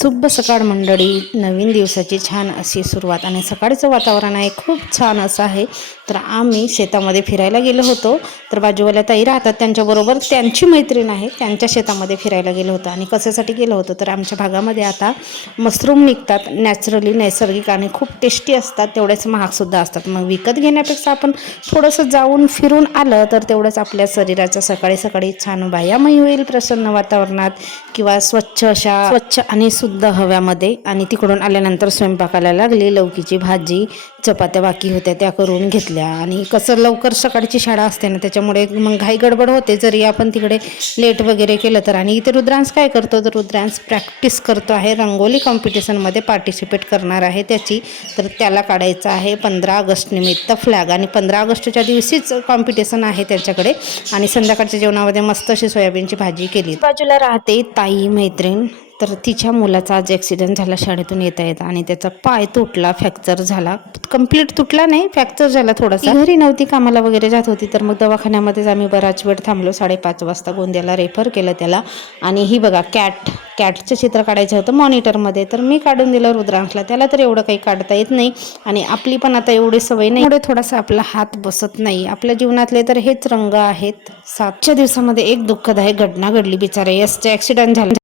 शुभ सकाळ मंडळी. नवीन दिवसाची छान अशी सुरुवात आणि सकाळचं वातावरण आहे खूप छान असं आहे. तर आम्ही शेतामध्ये फिरायला गेलो होतो. तर बाजूवाल्या ताई राहतात, त्यांच्याबरोबर त्यांची मैत्रीण आहे, त्यांच्या शेतामध्ये फिरायला गेलो होतो. आणि कशासाठी गेलो होतो तर आमच्या भागामध्ये आता मशरूम निघतात, नॅचरली नैसर्गिक आणि खूप टेस्टी असतात, तेवढेच महागसुद्धा असतात. मग विकत घेण्यापेक्षा आपण थोडंसं जाऊन फिरून आलं तर तेवढंच आपल्या शरीराचं सकाळी सकाळी छान व्यायामही होईल प्रसन्न वातावरणात, किंवा स्वच्छ आणि शुद्ध हव्यामध्ये. आणि तिकडून आल्यानंतर स्वयंपाकाला लागली. लौकीची भाजी, चपात्या बाकी होत्या त्या करून घेतल्या. आणि कसं लवकर सकाळची शाळा असते ना, त्याच्यामुळे मग घाई गडबड होते जरी आपण तिकडे लेट वगैरे केलं तर. आणि इथे रुद्रांश काय करतो तर रुद्रांश प्रॅक्टिस करतो आहे, रंगोली कॉम्पिटिशनमध्ये पार्टिसिपेट करणार आहे त्याची. तर त्याला काढायचं आहे 15 ऑगस्ट निमित्त फ्लॅग, आणि 15 ऑगस्टच्या दिवशीच कॉम्पिटिशन आहे त्याच्याकडे. आणि संध्याकाळच्या जेवणामध्ये मस्त अशी सोयाबीनची भाजी केली. बाजूला राहते ताई मैत्रीण, तर तिच्या मुलाचा आज ॲक्सिडेंट झाला शाळेतून येता येता, आणि त्याचा पाय तुटला, फ्रॅक्चर झाला. कंप्लीट तुटला नाही, फ्रॅक्चर झाला थोडासा. घरी नव्हती, कामाला वगैरे जात होती. तर मग दवाखान्यामध्येच आम्ही बराच वेळ थांबलो. 5:30 वाजता गोंद्याला रेफर केलं त्याला. आणि ही बघा कॅटचं चित्र काढायचं होतं मॉनिटरमध्ये, तर मी काढून दिलं रुद्रांशला. त्याला तर एवढं काही काढता येत नाही, आणि आपली पण आता एवढी सवय नाही, एवढे थोडासा आपला हात बसत नाही. आपल्या जीवनातले तर हेच रंग आहेत. 7च्या दिवसामध्ये एक दुःखदायक घटना घडली. बिचारे यशचं ॲक्सिडेंट झाला.